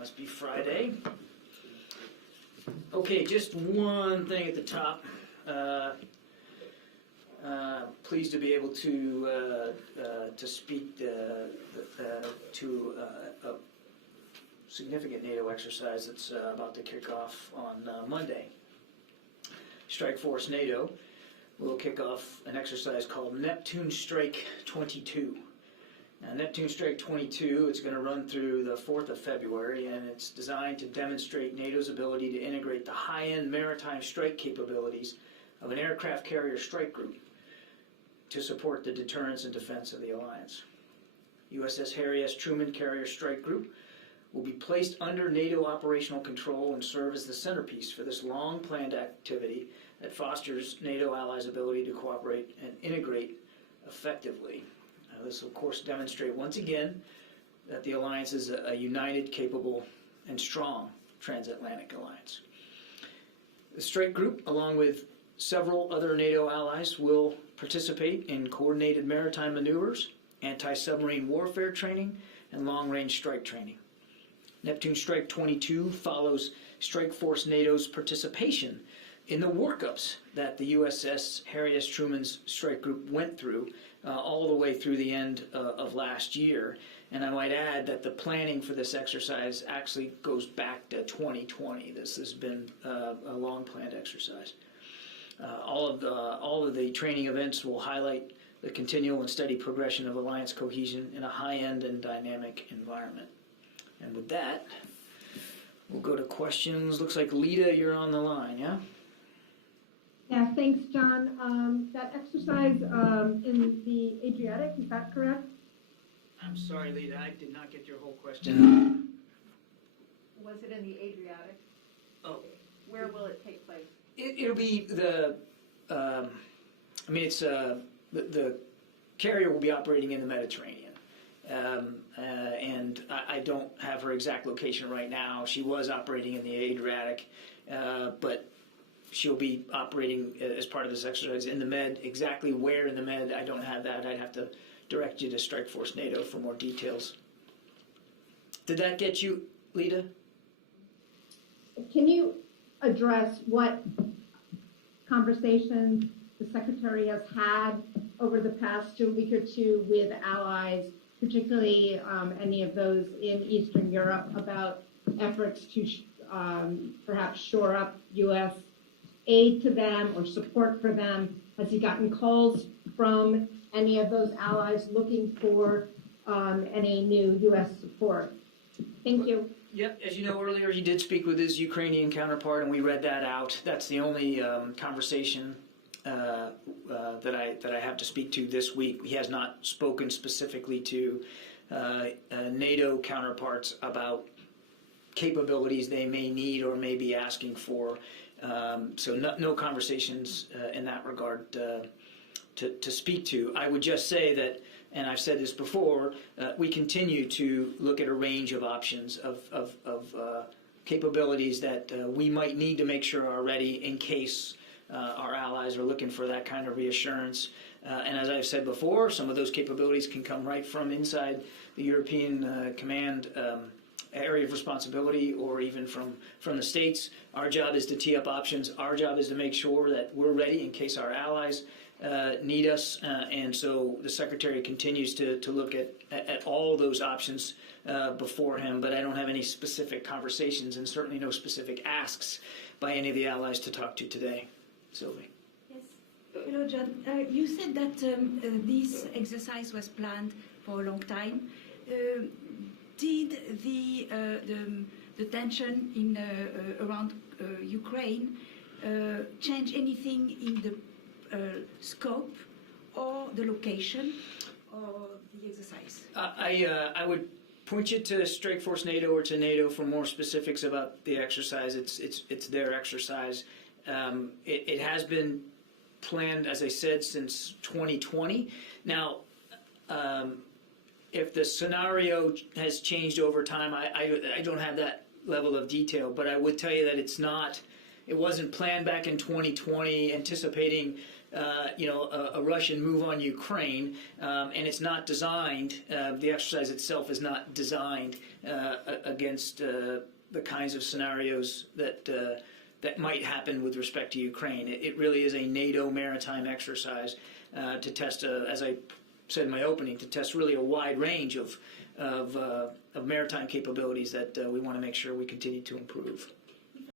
Must be Friday. Okay, just one thing at the top. Pleased to be able to speak to a significant NATO exercise that's about to kick off on Monday. Strike Force NATO will kick off an exercise called Neptune Strike 22. Now, Neptune Strike 22, it's going to run through the 4th of February, and it's designed to demonstrate NATO's ability to integrate the high-end maritime strike capabilities of an aircraft carrier strike group to support the deterrence and defense of the alliance. USS Harry S. Truman Carrier Strike Group will be placed under NATO operational control and serve as the centerpiece for this long-planned activity that fosters NATO allies' ability to cooperate and integrate effectively. This will, of course, demonstrate once again that the alliance is a united, capable, and strong transatlantic alliance. The strike group, along with several other NATO allies, will participate in coordinated maritime maneuvers, anti-submarine warfare training, and long-range strike training. Neptune Strike 22 follows Strike Force NATO's participation in the workups that the USS Harry S. Truman's strike group went through all the way through the end of last year. And I might add that the planning for this exercise actually goes back to 2020. This has been a long-planned exercise. All of the training events will highlight the continual and steady progression of alliance cohesion in a high-end and dynamic environment. And with that, we'll go to questions. Looks like Lita, you're on the line, yeah? Yeah, thanks, John. That exercise in the Adriatic, is that correct? I'm sorry, Lita, I did not get your whole question. Was it in the Adriatic? Oh. Where will it take place? It'll be the carrier will be operating in the Mediterranean. And I don't have her exact location right now. She was operating in the Adriatic, but she'll be operating as part of this exercise in the Med. Exactly where in the Med, I don't have that. I'd have to direct you to Strike Force NATO for more details. Did that get you, Lita? Can you address what conversations the Secretary has had over the past week or two with allies, particularly any of those in Eastern Europe, about efforts to perhaps shore up U.S. aid to them or support for them? Has he gotten calls from any of those allies looking for any new U.S. support? Thank you. Yep, as you know, earlier he did speak with his Ukrainian counterpart, and we read that out. That's the only conversation that I have to speak to this week. He has not spoken specifically to NATO counterparts about capabilities they may need or may be asking for. So no conversations in that regard to speak to. I would just say that, and I've said this before, we continue to look at a range of options of capabilities that we might need to make sure are ready in case our allies are looking for that kind of reassurance. And as I've said before, some of those capabilities can come right from inside the European command area of responsibility, or even from the States. Our job is to tee up options. Our job is to make sure that we're ready in case our allies need us, and so the Secretary continues to look at all those options before him, but I don't have any specific conversations and certainly no specific asks by any of the allies to talk to today. Sylvie. Yes. Hello, John. You said that this exercise was planned for a long time. Did the tension in around Ukraine change anything in the scope or the location of the exercise? I would point you to Strike Force NATO or to NATO for more specifics about the exercise. It's their exercise. It has been planned, as I said, since 2020. Now, if the scenario has changed over time, I don't have that level of detail, but I would tell you that it wasn't planned back in 2020 anticipating a Russian move on Ukraine, and it's not designed. The exercise itself is not designed against the kinds of scenarios that might happen with respect to Ukraine. It really is a NATO maritime exercise to test, as I said in my opening, to test really a wide range of maritime capabilities that we want to make sure we continue to improve.